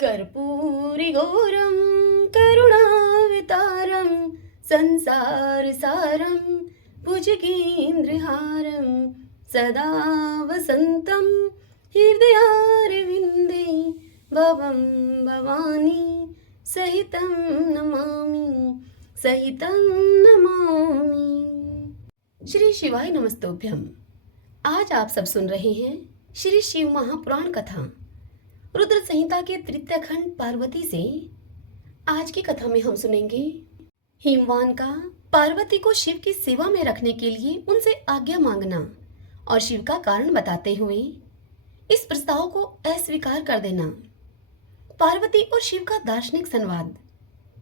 कर्पूरिघोरं करुणावतारं संसारसारं भुजगेन्द्रहारं सदा वसन्तं हृदयारविन्दे भवं भवानी सहितं नमामि। श्री शिवाय नमस्तोभ्यम। आज आप सब सुन रहे हैं श्री शिव महापुराण कथा रुद्र संहिता के तृतीय खंड पार्वती से। आज की कथा में हम सुनेंगे हिमवान का पार्वती को शिव की सेवा में रखने के लिए उनसे आज्ञा मांगना और शिव का कारण बताते हुए इस प्रस्ताव को अस्वीकार कर देना। पार्वती और शिव का दार्शनिक संवाद।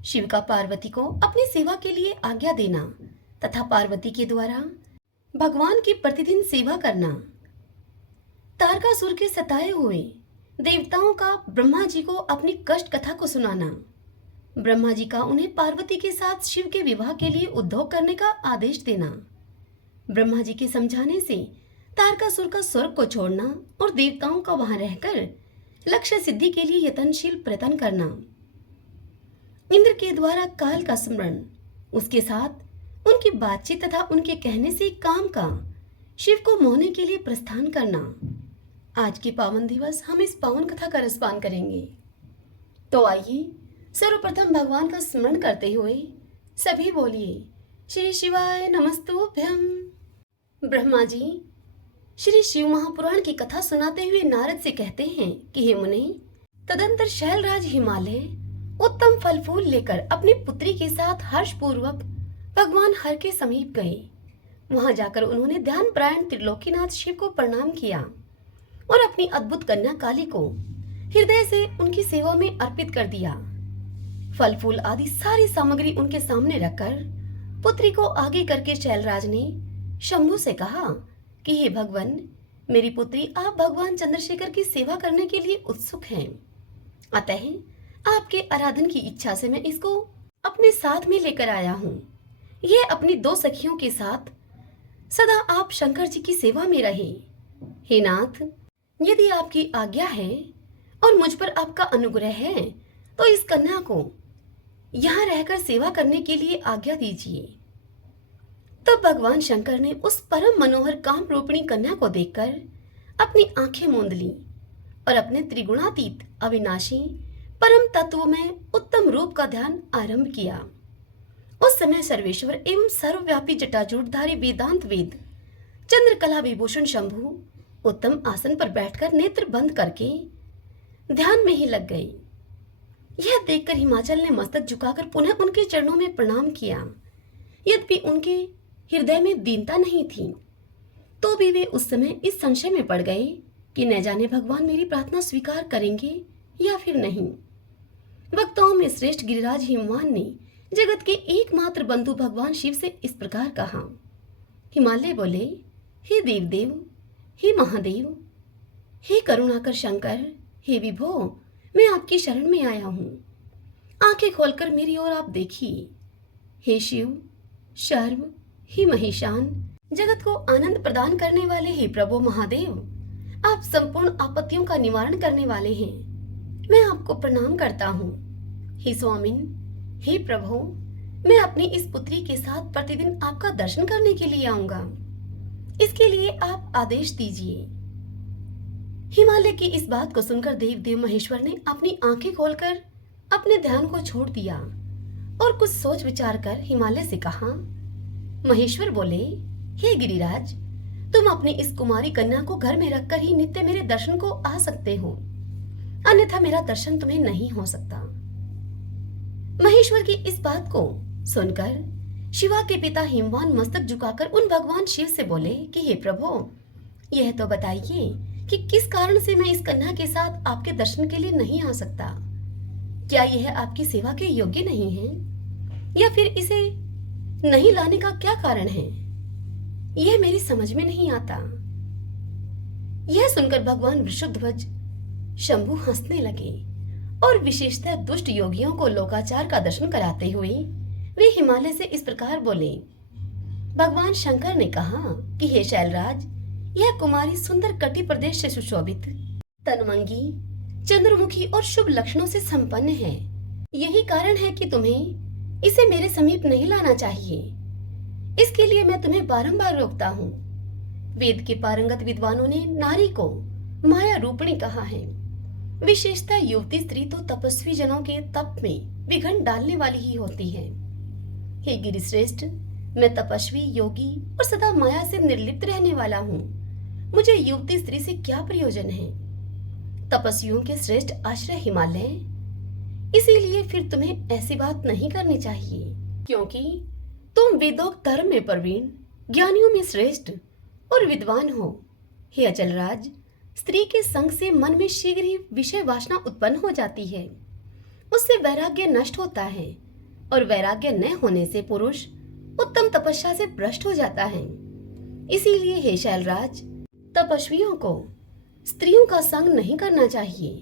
शिव का पार्वती को अपनी सेवा के लिए आज्ञा देना तथा पार्वती के द्वारा भगवान की प्रतिदिन सेवा करना। तारकासुर के सताए हुए देवताओं का ब्रह्मा जी को अपनी कष्ट कथा को सुनाना। ब्रह्मा जी का उन्हें पार्वती के साथ शिव के विवाह के लिए उद्योग करने का आदेश देना। ब्रह्मा जी के समझाने से तारकासुर का स्वर्ग को छोड़ना और देवताओं का वहां रहकर लक्ष्य सिद्धि के लिए यत्नशील प्रयत्न करना। इंद्र के द्वारा काल का स्मरण, उसके साथ उनकी बातचीत तथा उनके कहने से काम का शिव को मोहने के लिए प्रस्थान करना। आज के पावन दिवस हम इस पावन कथा का रसपान करेंगे। तो आइए सर्वप्रथम भगवान का स्मरण करते हुए सभी बोलिए श्री शिवाय नमस्तुभ्यम। ब्रह्मा जी श्री शिव महापुराण की कथा सुनाते हुए नारद से कहते हैं कि हे मुने, तदंतर शैलराज हिमालय उत्तम फल फूल लेकर अपनी पुत्री के साथ हर्षपूर्वक भगवान हर के समीप गए। वहां जाकर उन्होंने ध्यान परायण त्रिलोकीनाथ शिव को प्रणाम किया और अपनी अद्भुत कन्या काली को हृदय से उनकी सेवा में अर्पित कर दिया। फल फूल आदि सारी सामग्री उनके सामने रखकर पुत्री को आगे करके शैलराज ने शंभु से कहा कि हे भगवान, मेरी पुत्री आप भगवान चंद्रशेखर की सेवा करने के लिए उत्सुक हैं, अतः आपके आराधन की इच्छा से मैं इसको अपने साथ में लेकर आया हूँ। यह अपनी दो सखियों के साथ सदा आप शंकर जी की सेवा में रहे। हे नाथ, यदि आपकी आज्ञा है और मुझ पर आपका अनुग्रह है तो इस कन्या को यहाँ रहकर सेवा करने के लिए आज्ञा दीजिए। तब भगवान शंकर ने उस परम मनोहर काम रूपिणी कन्या को देखकर अपनी आंखें मूंद ली और अपने त्रिगुणातीत अविनाशी परम तत्व में उत्तम रूप का ध्यान आरंभ किया। उस समय सर्वेश्वर एवं सर्वव्यापी जटाजूटधारी वेदांत वेद चंद्रकला विभूषण शंभु उत्तम आसन पर बैठकर नेत्र बंद करके ध्यान में ही लग गए। यह देखकर हिमाचल ने मस्तक झुकाकर पुनः उनके चरणों में प्रणाम किया। यद्यपि उनके हृदय में दीनता नहीं थी, तो भी वे उस समय इस संशय में पड़ गए कि न जाने भगवान मेरी प्रार्थना स्वीकार करेंगे या फिर नहीं। वक्ताओं में श्रेष्ठ गिरिराज हिमवान ने जगत के एकमात्र बंधु भगवान शिव से इस प्रकार कहा। हिमालय बोले, हे देवदेव, हे महादेव, हे करुणाकर शंकर, हे विभो, मैं आपकी शरण में आया हूँ। आंखें खोलकर मेरी ओर आप देखिए। हे शिव, शर्व, हे महिषान, जगत को आनंद प्रदान करने वाले हे प्रभु महादेव, आप संपूर्ण आपत्तियों का निवारण करने वाले हैं। मैं आपको प्रणाम करता हूँ। हे स्वामिन, हे प्रभु, मैं अपनी इस पुत्री के साथ प्रतिदिन आपका दर्शन करने के लिए आऊंगा। इसके लिए आप आदेश दीजिए। हिमालय की इस बात को सुनकर देव महेश्वर ने अपनी आंखें खोलकर अपने ध्यान को छोड़ दिया और कुछ सोच विचार कर हिमालय से कहा। महेश्वर बोले, हे गिरिराज, तुम अपनी इस कुमारी कन्या को घर में रखकर ही नित्य मेरे दर्शन को आ सकते हो, अन्यथा मेरा दर्शन तुम्हें नहीं हो सकता। महेश्वर की इस बात को सुनकर शिवा के पिता हिमवान मस्तक झुकाकर उन भगवान शिव से बोले कि हे प्रभु, यह तो बताइए कि किस कारण से मैं इस कन्या के साथ आपके दर्शन के लिए नहीं आ सकता। क्या यह आपकी सेवा के योग्य नहीं है, या फिर इसे नहीं लाने का क्या कारण है? यह मेरी समझ में नहीं आता। यह सुनकर भगवान वृषध्वज शंभु हंसने लगे और विशेषतः दुष्ट योगियों को लोकाचार का दर्शन कराते हुए वे हिमालय से इस प्रकार बोले। भगवान शंकर ने कहा कि हे शैलराज, यह कुमारी सुंदर कटि प्रदेश से सुशोभित, तनमंगी, चंद्रमुखी और शुभ लक्षणों से संपन्न है। यही कारण है कि तुम्हें इसे मेरे समीप नहीं लाना चाहिए। इसके लिए मैं तुम्हें बारंबार रोकता हूँ। वेद के पारंगत विद्वानों ने नारी को माया रूपिणी कहा है। विशेषतः युवती स्त्री तो तपस्वी जनों के तप में विघ्न डालने वाली ही होती है। हे गिरिश्रेष्ठ, मैं तपस्वी, योगी और सदा माया से निर्लिप्त रहने वाला हूँ। मुझे युवती स्त्री से क्या प्रयोजन है? तपस्वियों के श्रेष्ठ आश्रय हिमालय। इसीलिए फिर तुम्हें ऐसी बात नहीं करनी चाहिए, क्योंकि तुम वेदोक्त धर्म में प्रवीण, ज्ञानियों में श्रेष्ठ और विद्वान हो। हे अचलराज, स्त्री के संग से मन में शीघ्र ही विषय वासना उत्पन्न हो जाती है। उससे वैराग्य नष्ट होता है और वैराग्य न होने से पुरुष उत्तम तपस्या से भ्रष्ट हो जाता है। इसीलिए हे शैलराज, तपस्वियों को स्त्रियों का संग नहीं करना चाहिए,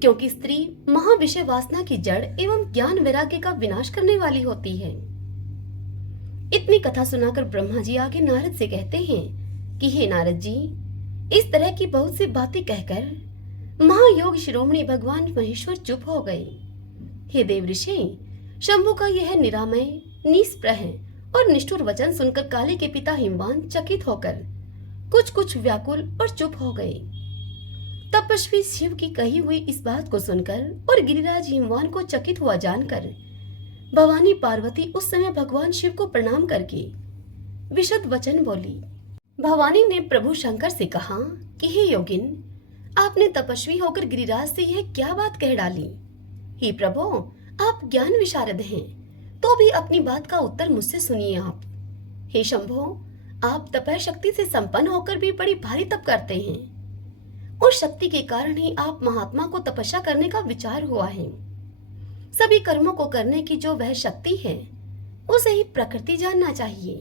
क्योंकि स्त्री महाविषय वासना की जड़ एवं ज्ञान वैराग्य का विनाश करने वाली होती है। इतनी कथा सुनाकर ब्रह्मा जी आगे नारद से कहते हैं कि हे नारद जी, इस तरह की बहुत सी बातें कहकर महायोग शिरोमणि भगवान महेश्वर चुप हो गए। हे देव ऋषि, शंभु का यह निरामय, निष्प्रह और निष्ठुर वचन सुनकर काली के पिता हिमवान चकित होकर कुछ व्याकुल और चुप हो गए। तपस्वी शिव की कही हुई इस बात को सुनकर और गिरिराज हिमवान को चकित हुआ जानकर भवानी पार्वती उस समय भगवान शिव को प्रणाम करके विशद वचन बोली। भवानी ने प्रभु शंकर से कहा कि हे योगिन, आपने तपस्वी होकर गिरिराज से यह क्या बात कह डाली? हे प्रभु, आप ज्ञान विशारद हैं, तो भी अपनी बात का उत्तर मुझसे सुनिए आप। हे शंभो, आप तपह शक्ति से संपन्न होकर भी बड़ी भारी तप करते हैं। उस शक्ति के कारण ही आप महात्मा को तपस्या करने का विचार हुआ है। सभी कर्मों को करने की जो वह शक्ति है, उसे ही प्रकृति जानना चाहिए।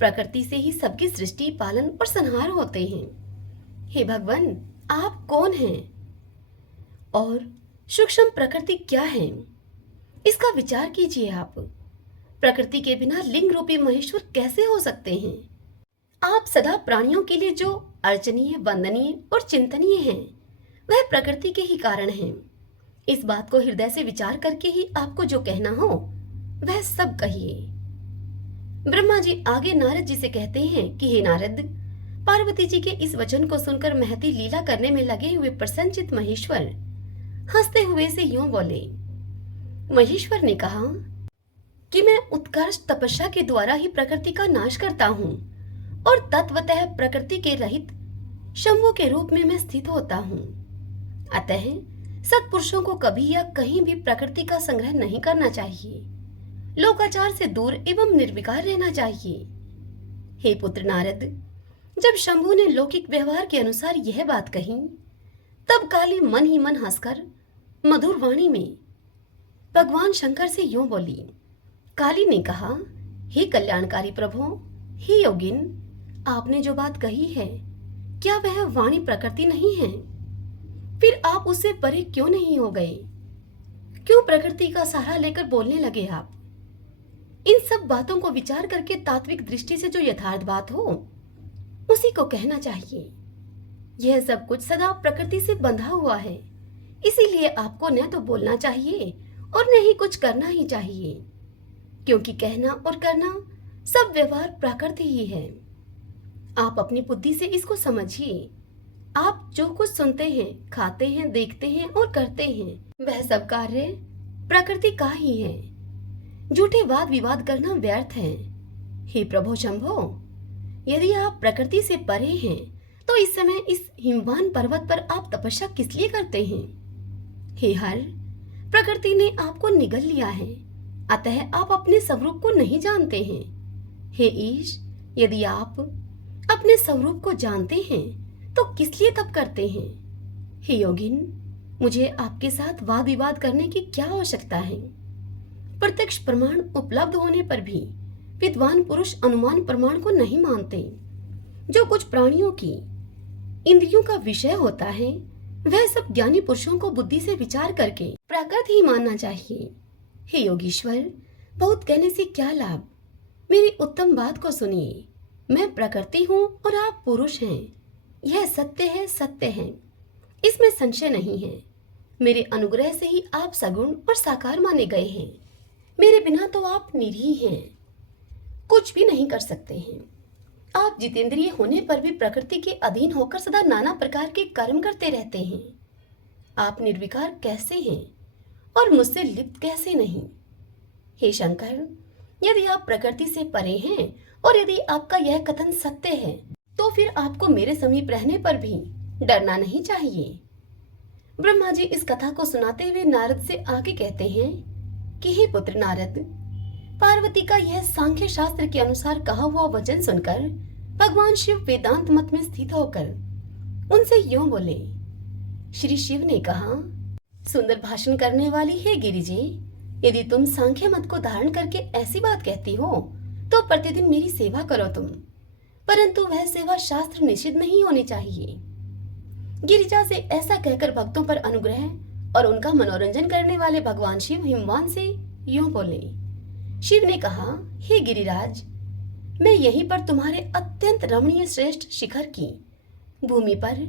प्रकृति से ही सबकी सृष्टि, पालन और संहार होते हैं। हे भगवान, आप कौन हैं और सूक्ष्म प्रकृति क्या है, इसका विचार कीजिए आप। प्रकृति के बिना लिंग रूपी महेश्वर कैसे हो सकते हैं? आप सदा प्राणियों के लिए जो अर्चनीय, वंदनीय और चिंतनीय हैं, वह प्रकृति के ही कारण हैं। इस बात को हृदय से विचार करके ही आपको जो कहना हो वह सब कहिए। ब्रह्मा जी आगे नारद जी से कहते हैं कि हे नारद, पार्वती जी के इस वचन को सुनकर महती लीला करने में लगे हुए प्रसन्नचित महेश्वर हंसते हुए से यूं बोले। महेश्वर ने कहा कि मैं उत्कर्ष तपस्या के द्वारा ही प्रकृति का नाश करता हूँ और तत्वतः प्रकृति के रहित शंभु के रूप में मैं स्थित होता हूँ। अतः सत्पुरुषों को कभी या कहीं भी प्रकृति का संग्रह नहीं करना चाहिए। लोकाचार से दूर एवं निर्विकार रहना चाहिए। हे पुत्र नारद, जब शंभु ने लौकिक व्यवहार के अनुसार यह बात कही, तब काली मन ही मन हंसकर मधुर वाणी में भगवान शंकर से यूं बोली। काली ने कहा, हे कल्याणकारी प्रभु, हे योगिन, आपने जो बात कही है, क्या वह वाणी प्रकृति नहीं है? फिर आप उससे परे क्यों नहीं हो गए? क्यों प्रकृति का सहारा लेकर बोलने लगे आप? इन सब बातों को विचार करके तात्विक दृष्टि से जो यथार्थ बात हो, उसी को कहना चाहिए। यह सब कुछ सदा प्रकृति से बंधा हुआ है, इसीलिए आपको न तो बोलना चाहिए और न ही कुछ करना ही चाहिए, क्योंकि कहना और करना सब व्यवहार प्रकृति ही है। आप अपनी बुद्धि से इसको समझिए। आप जो कुछ सुनते हैं, खाते हैं, देखते हैं और करते हैं, वह सब कार्य प्रकृति का ही है। झूठे वाद विवाद करना व्यर्थ है। हे प्रभु शंभो, यदि आप प्रकृति से परे हैं, तो इस समय इस हिमवान पर्वत पर आप तपस्या किस लिए करते हैं? हे हर, प्रकृति ने आपको निगल लिया है, अतः आप अपने स्वरूप को नहीं जानते हैं। हे ईश, यदि आप अपने स्वरूप को जानते हैं, तो किस लिए तप करते हैं? हे योगिन, मुझे आपके साथ वाद विवाद करने की क्या आवश्यकता है? प्रत्यक्ष प्रमाण उपलब्ध होने पर भी विद्वान पुरुष अनुमान प्रमाण को नहीं मानते। जो कुछ प्राणियों की इंद्रियों का विषय होता है, वह सब ज्ञानी पुरुषों को बुद्धि से विचार करके प्रकृति ही मानना चाहिए। हे योगीश्वर, बहुत कहने से क्या लाभ? मेरी उत्तम बात को सुनिए। मैं प्रकृति हूँ और आप पुरुष हैं। यह सत्य है, सत्य है, इसमें संशय नहीं है। मेरे अनुग्रह से ही आप सगुण और साकार माने गए हैं। मेरे बिना तो आप निरीह हैं, कुछ भी नहीं कर सकते हैं। आप जितेंद्रिय होने पर भी प्रकृति के अधीन होकर सदा नाना प्रकार के कर्म करते रहते हैं। आप निर्विकार कैसे हैं और मुझसे लिप्त कैसे नहीं? हे शंकर, यदि आप प्रकृति से परे हैं और यदि आपका यह कथन सत्य है, तो फिर आपको मेरे समीप रहने पर भी डरना नहीं चाहिए। ब्रह्मा जी इस कथा को सुनाते हुए नारद से आगे कहते हैं कि हे पुत्र नारद, पार्वती का यह सांख्य शास्त्र के अनुसार कहा हुआ वचन सुनकर भगवान शिव वेदांत मत में स्थित होकर उनसे यूं बोले। श्री शिव ने कहा, सुंदर भाषण करने वाली है गिरिजे, यदि तुम सांख्य मत को धारण करके ऐसी बात कहती हो तो प्रतिदिन मेरी सेवा करो तुम, परंतु वह सेवा शास्त्र निषिद्ध नहीं होनी चाहिए। गिरिजा से ऐसा कहकर भक्तों पर अनुग्रह और उनका मनोरंजन करने वाले भगवान शिव हिमवान से यूं बोले। शिव ने कहा, हे गिरिराज, मैं यहीं पर तुम्हारे अत्यंत रमणीय श्रेष्ठ शिखर की भूमि पर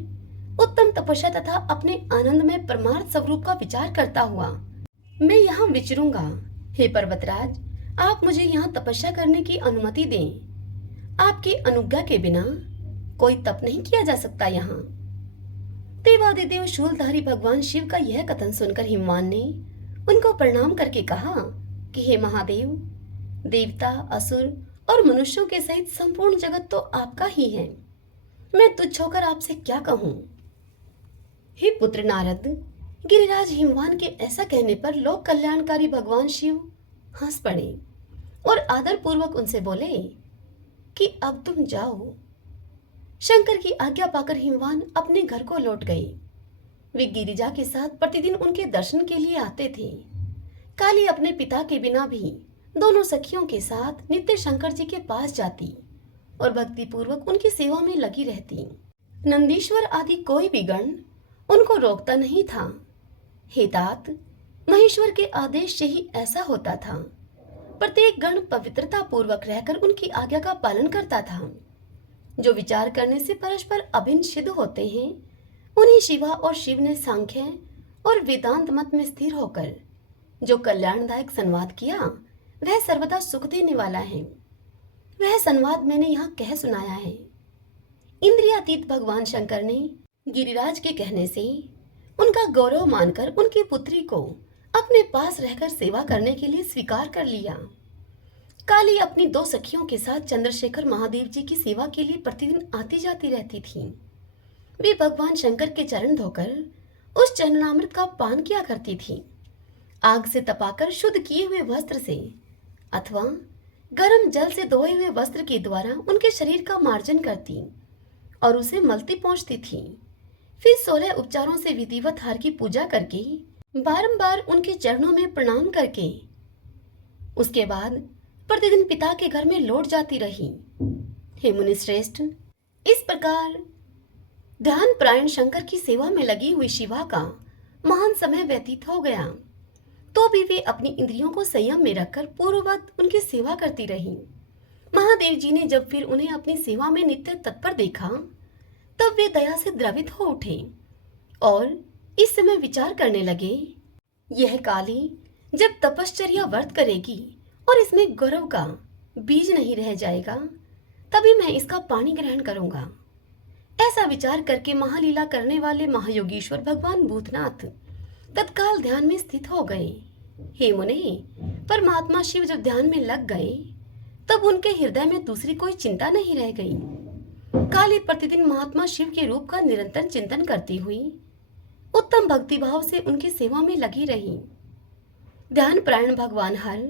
उत्तम तपस्या तथा अपने आनंद में परमार्थ स्वरूप का विचार करता हुआ मैं यहाँ विचरूंगा। हे पर्वतराज, आप मुझे यहाँ तपस्या करने की अनुमति दें। आपकी अनुज्ञा के बिना कोई तप नहीं किया जा सकता यहाँ। देवादिदेव शूलधारी भगवान शिव का यह कथन सुनकर हिमवान ने उनको प्रणाम करके कहा कि हे महादेव, देवता, असुर और मनुष्यों के सहित संपूर्ण जगत तो आपका ही है। मैं तुच्छ होकर आपसे क्या कहूँ? हे पुत्र नारद, गिरिराज हिमवान के ऐसा कहने पर लोक कल्याणकारी भगवान शिव हंस पड़े और आदर पूर्वक उनसे बोले कि अब तुम जाओ। शंकर की आज्ञा पाकर हिमवान अपने घर को लौट गए। वे गिरिजा के साथ प्रतिदिन उनके दर्शन के लिए आते थे। काली अपने पिता के बिना भी दोनों सखियों के साथ नित्य शंकर जी के पास जाती और भक्ति पूर्वक उनकी सेवा में लगी रहती। नंदीश्वर आदि कोई भी गण उनको रोकता नहीं था। हे तात, महेश्वर के आदेश से ही ऐसा होता था। प्रत्येक गण पवित्रता पूर्वक रहकर उनकी आज्ञा का पालन करता था। जो विचार करने से परस्पर अभिन्न सिद्ध होते हैं, उन्हीं शिवा और शिव ने सांख्य और वेदांत मत में स्थिर होकर जो कल्याणदायक संवाद किया, वह सर्वदा सुख देने वाला है। वह संवाद मैंने यहाँ कह सुनाया है। इंद्रियातीत भगवान शंकर ने गिरिराज के कहने से उनका गौरव मानकर उनकी पुत्री को अपने पास रहकर सेवा करने के लिए स्वीकार कर लिया। काली अपनी दो सखियों के साथ चंद्रशेखर महादेव जी की सेवा के लिए प्रतिदिन आती जाती रहती थी। वे भगवान शंकर के चरण धोकर उस चरणामृत का पान किया करती थी। आग से तपाकर शुद्ध किए हुए वस्त्र से अथवा गर्म जल से धोए हुए वस्त्र के द्वारा उनके शरीर का मार्जन करती और उसे मलती पहुंचती थी। फिर 16 उपचारों से विधिवत हार की पूजा करके बारंबार उनके चरणों में प्रणाम करके उसके बाद प्रतिदिन पिता के घर में लौट जाती रही। हे मुनि श्रेष्ठ, इस प्रकार ध्यान प्रायण शंकर की सेवा में लगी हुई शिवा का महान समय व्यतीत हो गया, तो भी वे अपनी इंद्रियों को संयम में रखकर पूर्ववत उनकी सेवा करती रही। महादेव जी ने जब फिर उन्हें अपनी सेवा में नित्य तत्पर देखा, तब वे दया से द्रवित हो उठे और इस समय विचार करने लगे, यह काली जब तपश्चर्या व्रत करेगी और इसमें गौरव का बीज नहीं रह जाएगा, तभी मैं इसका पानी ग्रहण करूंगा। ऐसा विचार करके महालीला करने वाले महायोगीश्वर भगवान भूतनाथ तत्काल ध्यान में स्थित हो गए। हे मुने, परमात्मा शिव जब ध्यान में लग गए, तब उनके हृदय में दूसरी कोई चिंता नहीं रह गई। काली प्रतिदिन महात्मा शिव के रूप का निरंतर चिंतन करती हुई उत्तम भक्ति भाव से उनकी सेवा में लगी रही। ध्यान प्रायण भगवान हर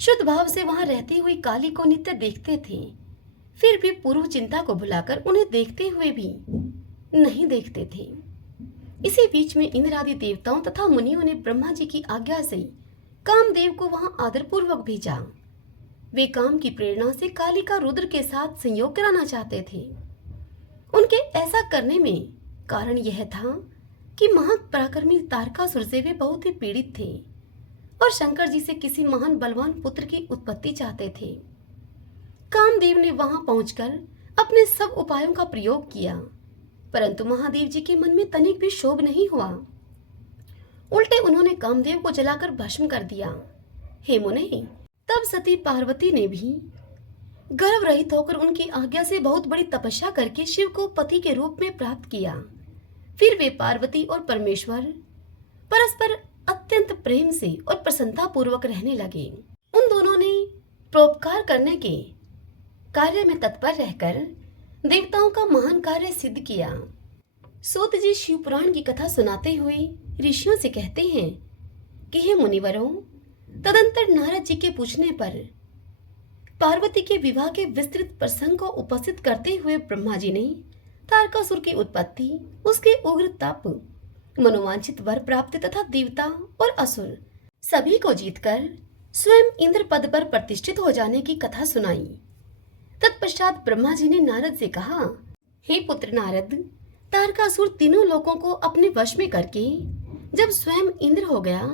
शुद्ध भाव से वहां रहती हुई काली को नित्य देखते थे, फिर भी पूर्व चिंता को भुलाकर उन्हें देखते हुए भी नहीं देखते थे। इसी बीच में इंद्र आदि देवताओं तथा मुनियों ने ब्रह्मा जी की आज्ञा से कामदेव को वहां आदरपूर्वक भेजा। वे काम की प्रेरणा से काली का रुद्र के साथ संयोग कराना चाहते थे। उनके ऐसा करने में कारण यह था कि महापराक्रमी तारकासुर से वे बहुत ही पीड़ित थे और शंकर जी से किसी महान बलवान पुत्र की उत्पत्ति चाहते थे। कामदेव ने वहां पहुंचकर अपने सब उपायों का प्रयोग किया, परंतु महादेव जी के मन में तनिक भी शोभ नहीं हुआ। उल्टे उन्होंने कामदेव को जलाकर भस्म कर दिया। हे मुने, तब सती पार्वती ने भी गर्भ रहित होकर उनकी आज्ञा से बहुत बड़ी तपस्या करके शिव को पति के रूप में प्राप्त किया। फिर वे पार्वती और परमेश्वर परस्पर अत्यंत प्रेम से और प्रसन्नता पूर्वक रहने लगे। उन दोनों ने परोपकार करने के कार्य में तत्पर रहकर देवताओं का महान कार्य सिद्ध किया। सूत जी शिव पुराण की कथा सुनाते हुए ऋषियों से कहते हैं कि हे मुनिवरों, तदंतर नारद जी के पूछने पर पार्वती के विवाह के विस्तृत प्रसंग को उपस्थित करते हुए ब्रह्मा जी ने तारकासुर की उत्पत्ति, उसके उग्र तप, मनोवांछित वर प्राप्ति तथा देवता और असुर सभी को जीतकर स्वयं इंद्र पद पर प्रतिष्ठित हो जाने की कथा सुनाई। तत्पश्चात ब्रह्मा जी ने नारद से कहा, हे पुत्र नारद, तारकासुर तीनों लोकों को अपने वश में करके जब स्वयं इंद्र हो गया,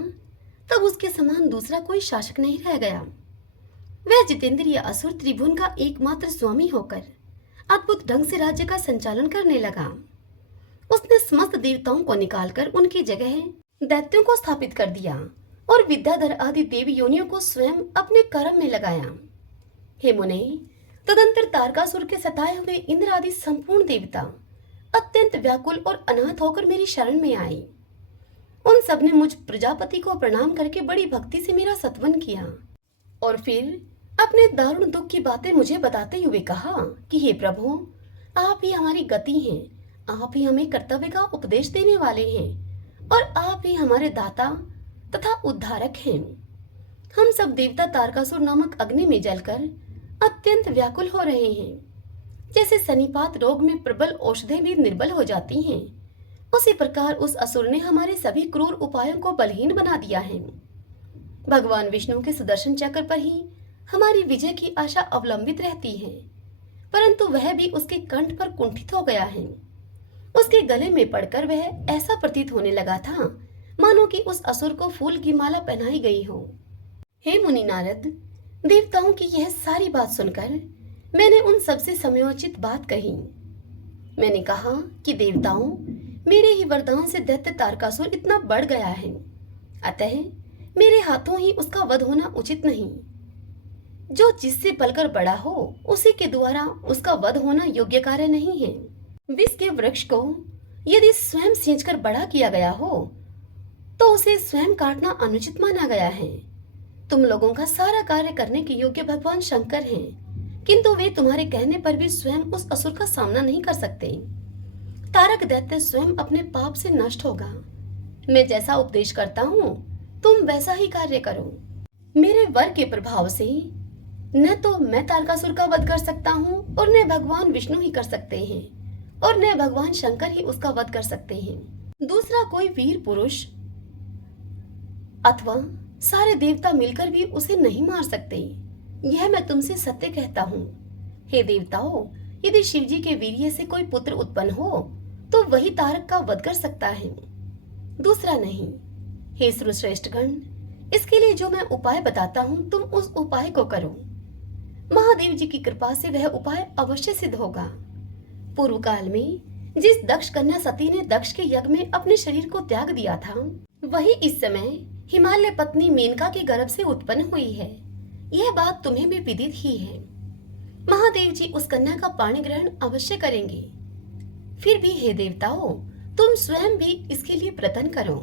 तब उसके समान दूसरा कोई शासक नहीं रह गया। वह जितेंद्रिय असुर त्रिभुवन का एकमात्र स्वामी होकर अद्भुत ढंग से राज्य का संचालन करने लगा। उसने समस्त देवताओं को निकालकर उनकी जगह दैत्यों को स्थापित कर दिया और विद्याधर आदि देवी योनियों को स्वयं अपने कर्म में लगाया। हे मुने, तदंतर तारकासुर के सताए हुए इंद्र आदि संपूर्ण देवता अत्यंत व्याकुल और अनाथ होकर मेरी शरण में आए। उन सब ने मुझ प्रजापति को प्रणाम करके बड़ी भक्ति से मेरा सत्वन किया और फिर अपने दारुण दुख की बातें मुझे बताते हुए कहा कि हे प्रभु, आप ही हमारी गति हैं, आप ही हमें कर्तव्य का उपदेश देने वाले हैं और आप ही हमारे दाता तथा उद्धारक हैं। हम सब देवता तारकासुर नामक अग्नि में जलकर अत्यंत व्याकुल हो रहे हैं। जैसे सन्निपात रोग में प्रबल औषधें भी निर्बल हो जाती हैं, उसी प्रकार उस असुर ने हमारे सभी क्रूर उपायों को बलहीन बना दिया है। भगवान विष्णु के सुदर्शन चक्र पर ही हमारी विजय की आशा अवलंबित रहती है, परंतु वह भी उसके कंठ पर कुंठित हो गया है। उसके गले में पड़कर वह ऐसा प्रतीत होने लगा था मानो कि उस असुर को फूल की माला पहनाई गई हो। हे मुनि नारद, देवताओं की यह सारी बात सुनकर मैंने उन सबसे समयोचित बात कही। मैंने कहा कि देवताओं, मेरे ही वरदान से दैत्य तारकासुर इतना बढ़ गया है, अतः मेरे हाथों ही उसका वध होना उचित नहीं। जो जिससे पलकर बड़ा हो, उसी के द्वारा उसका वध होना योग्य कार्य नहीं है। विष के वृक्ष को यदि स्वयं सींचकर बड़ा किया गया हो, तो उसे स्वयं काटना अनुचित माना गया है। तुम लोगों का सारा कार्य करने के योग्य भगवान शंकर हैं, किंतु वे तुम्हारे कहने पर भी स्वयं उस असुर का सामना नहीं कर सकते। तारक दैत्य स्वयं अपने पाप से नष्ट होगा। मैं जैसा उपदेश करता हूँ, तुम वैसा ही कार्य करो। मेरे वर के प्रभाव से न तो मैं तारकासुर का वध कर सकता हूँ और न भगवान विष्णु ही कर सकते हैं और न भगवान शंकर ही उसका वध कर सकते हैं। दूसरा कोई वीर पुरुष अथवा सारे देवता मिलकर भी उसे नहीं मार सकते। यह मैं तुमसे सत्य कहता हूँ। हे देवताओं, यदि शिवजी के वीर्य से कोई पुत्र उत्पन्न हो तो वही तारक का वध कर सकता है, दूसरा नहीं। हे श्रेष्ठगण, इसके लिए जो मैं उपाय बताता हूँ, तुम उस उपाय को करो। महादेव जी की कृपा से वह उपाय अवश्य सिद्ध होगा। पूर्व काल में जिस दक्ष कन्या सती ने दक्ष के यज्ञ में अपने शरीर को त्याग दिया था, वही इस समय हिमालय पत्नी मेनका के गर्भ से उत्पन्न हुई है। यह बात तुम्हें भी विदित ही है। महादेव जी उस कन्या का पाणी ग्रहण अवश्य करेंगे। फिर भी हे देवताओं, तुम स्वयं भी इसके लिए प्रयत्न करो।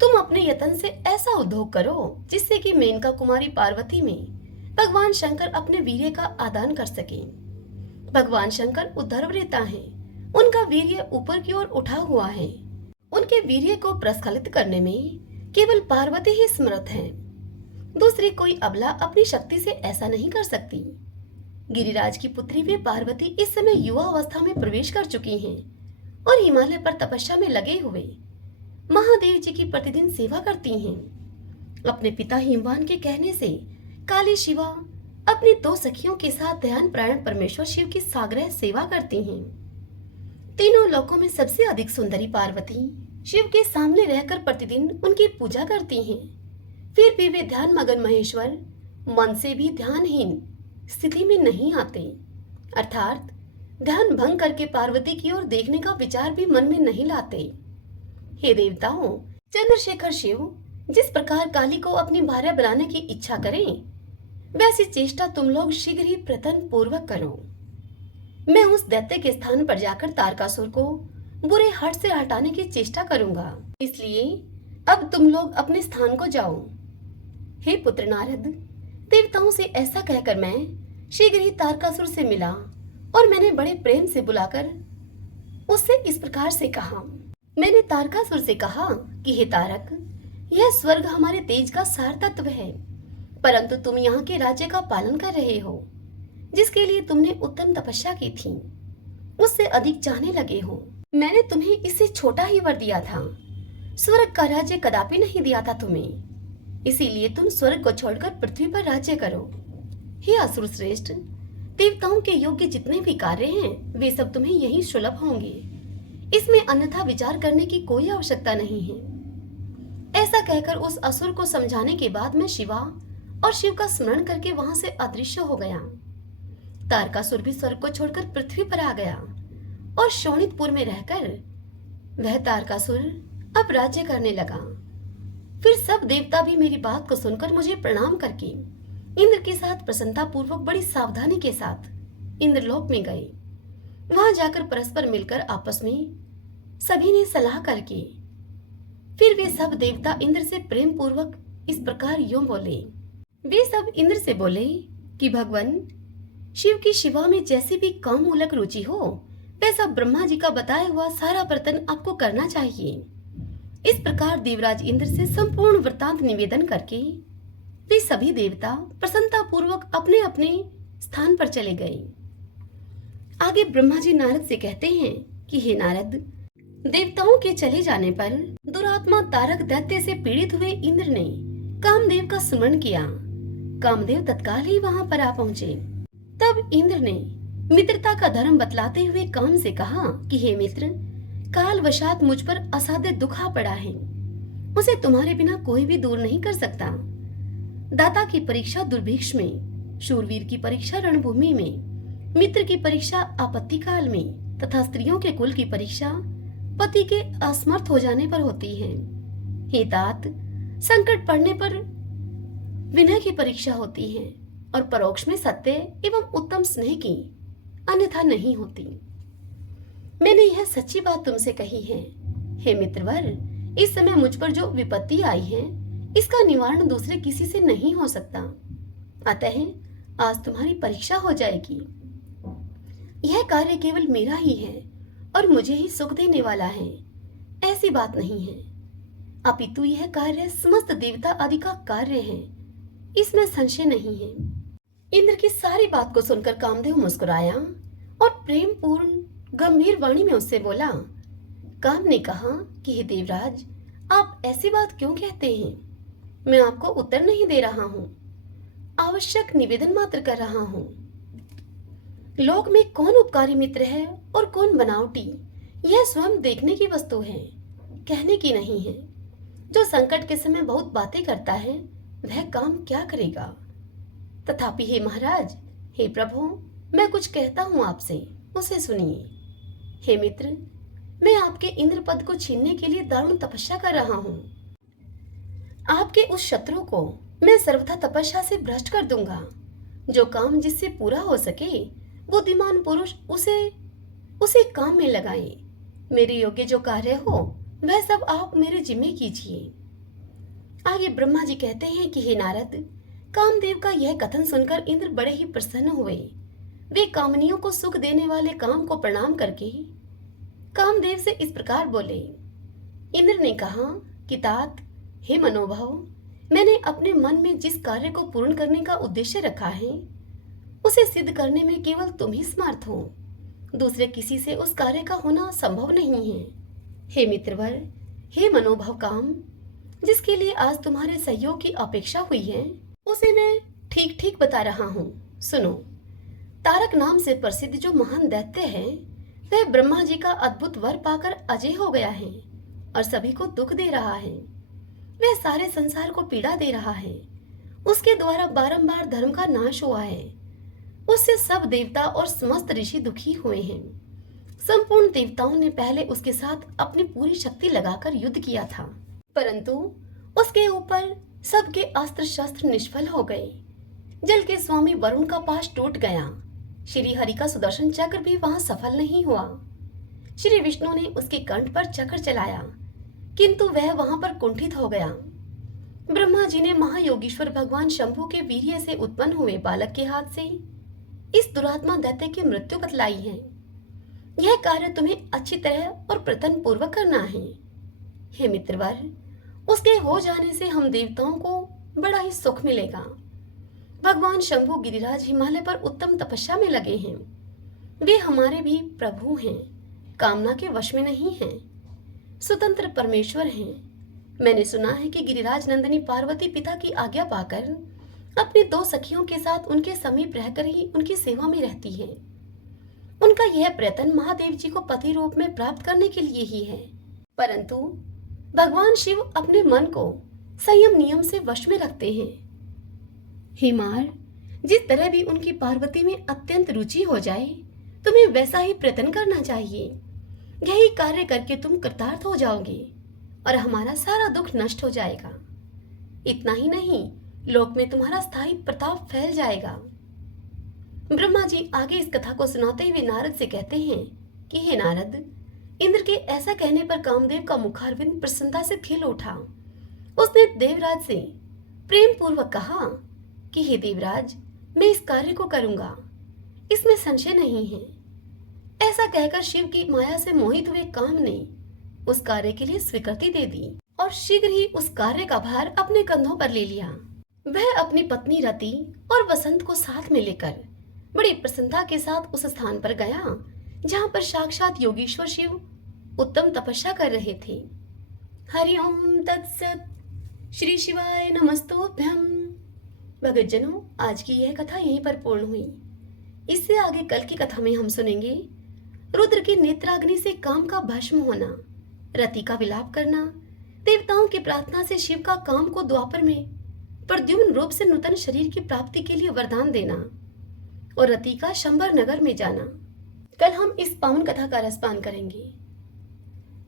तुम अपने यत्न से ऐसा उद्योग करो जिससे कि मेनका कुमारी पार्वती में भगवान शंकर अपने वीर्य का आदान कर सके। भगवान शंकर उद्धर्वरेता हैं, उनका वीर्य ऊपर की ओर उठा हुआ है। उनके वीर्य को प्रस्खलित करने में केवल पार्वती ही समर्थ है। दूसरी कोई अबला अपनी शक्ति से ऐसा नहीं कर सकती। गिरिराज की पुत्री वे पार्वती इस समय युवा अवस्था में प्रवेश कर चुकी हैं और हिमालय पर तपस्या में लगे हुए महादेव जी की प्रतिदिन सेवा करती हैं। अपने पिता हिमवान के कहने से काली शिवा अपनी दो सखियों के साथ ध्यान प्राण परमेश्वर शिव की साग्रह सेवा करती हैं। तीनों लोकों में सबसे अधिक सुंदरी पार्वती शिव के सामने रहकर प्रतिदिन उनकी पूजा करती हैं। फिर भी वे ध्यान मगन महेश्वर मन से भी ध्यानहीन स्थिति में नहीं आते, अर्थात ध्यान भंग करके पार्वती की ओर देखने का विचार भी मन में नहीं लाते। हे देवताओं, चंद्रशेखर शिव जिस प्रकार काली को अपनी भार्या बनाने की इच्छा करें, वैसी चेष्टा तुम लोग शीघ्र ही प्रयत्न पूर्वक करो। मैं उस दैत्य के स्थान पर जाकर तारकासुर को बुरे हट से हटाने की चेष्टा करूंगा। इसलिए अब तुम लोग अपने स्थान को जाओ। हे पुत्र नारद, देवताओं से ऐसा कहकर मैं शीघ्र ही तारकासुर से मिला और मैंने बड़े प्रेम से बुलाकर उससे इस प्रकार से कहा। मैंने तारकासुर से कहा कि हे तारक, यह स्वर्ग हमारे तेज का सार तत्व है, परंतु तुम यहाँ के राज्य का पालन कर रहे हो, जिसके लिए तुमने उत्तम तपस्या की थी, उससे अधिक चाहने लगे हो। मैंने तुम्हें इससे छोटा ही वर दिया था, स्वर्ग का राज्य कदापि नहीं दिया था तुम्हें, इसीलिए तुम स्वर्ग को छोड़कर पृथ्वी पर राज्य करो। हे असुर श्रेष्ठ, देवताओं के योग्य जितने भी कार्य हैं, वे सब तुम्हें यही सुलभ होंगे, इसमें अन्यथा विचार करने की कोई आवश्यकता नहीं है। ऐसा कहकर उस असुर को समझाने के बाद मैं शिवा और शिव का स्मरण करके वहां से अदृश्य हो गया। तारकासुर भी स्वर्ग को छोड़कर पृथ्वी पर आ गया और शोणितपुर में रहकर वह तारकासुर अब राज्य करने लगा। फिर सब देवता भी मेरी बात को सुनकर मुझे प्रणाम करके इंद्र के साथ प्रसन्नता पूर्वक बड़ी सावधानी के साथ इंद्रलोक में गए। वहां जाकर परस्पर मिलकर आपस में सभी ने सलाह करके फिर वे सब देवता इंद्र से प्रेम पूर्वक इस प्रकार यूं बोले। वे सब इंद्र से बोले कि भगवान शिव की शिवा में जैसी भी काम मूलक रुचि हो, वैसा ब्रह्मा जी का बताया हुआ सारा वर्तन आपको करना चाहिए। इस प्रकार देवराज इंद्र से संपूर्ण वृतांत निवेदन करके वे सभी देवता प्रसन्नता पूर्वक अपने अपने स्थान पर चले गए। आगे ब्रह्मा जी नारद से कहते हैं कि हे नारद, देवताओं के चले जाने पर दुरात्मा तारक दैत्य से पीड़ित हुए इंद्र ने कामदेव का स्मरण किया। कामदेव तत्काल ही वहां पर आ पहुंचे। तब इंद्र ने मित्रता का धर्म बतलाते हुए काम से कहा कि हे मित्र, काल वशात मुझ पर असाध्य दुख आ पड़ा है, उसे तुम्हारे बिना कोई भी दूर नहीं कर सकता। दाता की परीक्षा दुर्भिक्ष में, शूरवीर की परीक्षा रणभूमि में, मित्र की परीक्षा आपत्ति काल में तथा स्त्रियों के कुल की परीक्षा पति के असमर्थ हो जाने पर होती है। हे तात, संकट पड़ने पर विनय की परीक्षा होती है और परोक्ष में सत्य एवं उत्तम स्नेह की, अन्यथा नहीं होती। मैंने यह सच्ची बात तुमसे कही है। हे मित्रवर, इस समय मुझ पर जो विपत्ति आई है, इसका निवारण दूसरे किसी से नहीं हो सकता। अतः आज तुम्हारी परीक्षा हो जाएगी। यह कार्य केवल मेरा ही है और मुझे ही सुख देने वाला है, ऐसी बात नहीं है, अपितु यह कार्य समस्त देवता आदि का कार्य है, इसमें संशय नहीं है। इंद्र की सारी बात को सुनकर कामदेव मुस्कुराया और प्रेम पूर्ण गंभीर वाणी में उससे बोला। काम ने कहा कि हे देवराज, आप ऐसी बात क्यों कहते हैं? मैं आपको उत्तर नहीं दे रहा हूँ, आवश्यक निवेदन मात्र कर रहा हूँ। लोक में कौन उपकारी मित्र है और कौन बनावटी, यह स्वयं देखने की वस्तु है, कहने की नहीं है। जो संकट के समय बहुत बातें करता है, वह काम क्या करेगा? तथापि हे महाराज, हे प्रभु, मैं कुछ कहता हूँ आपसे, उसे सुनिए। हे मित्र, मैं आपके इंद्र पद को छीनने के लिए दारुण तपस्या कर रहा हूँ। आपके उस शत्रु को मैं सर्वथा तपस्या से भ्रष्ट कर दूंगा। जो काम जिससे पूरा हो सके, बुद्धिमान पुरुष उसे काम में लगाए। मेरे योग्य जो कार्य हो, वह सब आप मेरे जिम्मे कीजिए। आगे ब्रह्मा जी कहते हैं कि हे नारद, कामदेव का यह कथन सुनकर इंद्र बड़े ही प्रसन्न हुए। वे कामनियों को सुख देने वाले काम को प्रणाम करके कामदेव से इस प्रकार बोले। इंद्र ने कहा कि तात, हे मनोभाव, मैंने अपने मन में जिस कार्य को पूर्ण करने का उद्देश्य रखा है, उसे सिद्ध करने में केवल तुम ही समर्थ हो, दूसरे किसी से उस कार्य का होना संभव नहीं है। हे मित्रवर, हे मनोभाव काम, जिसके लिए आज तुम्हारे सहयोग की अपेक्षा हुई है, उसे मैं ठीक ठीक बता रहा हूँ। सुनो। तारक नाम से प्रसिद्ध जो महान दैत्य है, वह ब्रह्मा जी का अद्भुत वर पाकर अजय हो गया है और सभी को दुख दे रहा है। वह सारे संसार को पीड़ा दे रहा है। उसके द्वारा बारंबार धर्म का नाश हुआ है। उससे सब देवता और समस्त ऋषि दुखी हुए हैं। संपूर्ण देवताओं ने पहले उसके साथ अपनी पूरी शक्ति लगाकर युद्ध किया था, परंतु उसके ऊपर सबके अस्त्र शस्त्र निष्फल हो गए। जल के स्वामी वरुण का पाश टूट गया। श्री हरि का सुदर्शन चक्र भी वहां सफल नहीं हुआ। श्री विष्णु ने उसके कंठ पर चक्र चलाया, किंतु वह वहां पर कुंठित हो गया। ब्रह्मा जी ने महायोगीश्वर भगवान शंभु के वीर्य से उत्पन्न हुए बालक के हाथ से इस दुरात्मा दैत्य की मृत्यु बतलाई है। यह कार्य तुम्हें अच्छी तरह और प्रयत्न पूर्वक करना है। हे मित्रवर, उसके हो जाने से हम देवताओं को बड़ा ही सुख मिलेगा। भगवान शंभु गिरिराज हिमालय पर उत्तम तपस्या में लगे हैं। वे हमारे भी प्रभु हैं, कामना के वश में नहीं हैं, स्वतंत्र परमेश्वर हैं। मैंने सुना है कि गिरिराज नंदिनी पार्वती पिता की आज्ञा पाकर अपनी दो सखियों के साथ उनके समीप रहकर ही उनकी सेवा में रहती है। उनका यह प्रयत्न महादेव जी को पति रूप में प्राप्त करने के लिए ही है। परंतु भगवान शिव अपने मन को संयम नियम से वश में रखते हैं। हे मार, जिस तरह भी उनकी पार्वती में अत्यंत रुचि हो जाए, तुम्हें वैसा ही प्रयत्न करना चाहिए। यही कार्य करके तुम कृतार्थ हो जाओगे और हमारा सारा दुख नष्ट हो जाएगा। इतना ही नहीं, लोक में तुम्हारा स्थायी प्रताप फैल जाएगा। ब्रह्मा जी आगे इस कथा को सुनाते हुए नारद से कहते हैं कि हे नारद, इंद्र के ऐसा कहने पर कामदेव का मुखारविंद प्रसन्नता से खिल उठा। उसने देवराज से प्रेम पूर्वक कहा कि हे देवराज, मैं इस कार्य को करूंगा, इसमें संशय नहीं है। ऐसा कहकर शिव की माया से मोहित हुए काम ने उस कार्य के लिए स्वीकृति दे दी और शीघ्र ही उस कार्य का भार अपने कंधों पर ले लिया। वह अपनी पत्नी रति और वसंत को साथ में लेकर बड़ी प्रसन्नता के साथ उस स्थान पर गया जहां पर साक्षात योगीश्वर शिव उत्तम तपस्या कर रहे थे। हरि ओम तत्सत। श्री शिवाय नमस्तुभ्यम। भगतजनों, आज की यह कथा यहीं पर पूर्ण हुई। इससे आगे कल की कथा में हम सुनेंगे रुद्र की नेत्राग्नि से काम का भस्म होना, रति का विलाप करना, देवताओं की प्रार्थना से शिव का काम को द्वापर में प्रद्युम्न रूप से नूतन शरीर की प्राप्ति के लिए वरदान देना और रति का शंबर नगर में जाना। कल हम इस पावन कथा का रसपान करेंगे।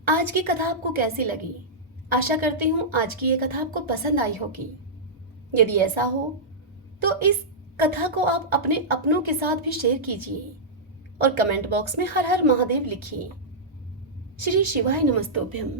आज की कथा आपको कैसी लगी? आशा करती हूँ आज की ये कथा आपको पसंद आई होगी। यदि ऐसा हो तो इस कथा को आप अपने अपनों के साथ भी शेयर कीजिए और कमेंट बॉक्स में हर हर महादेव लिखिए। श्री शिवाय नमस्तुभ्यम।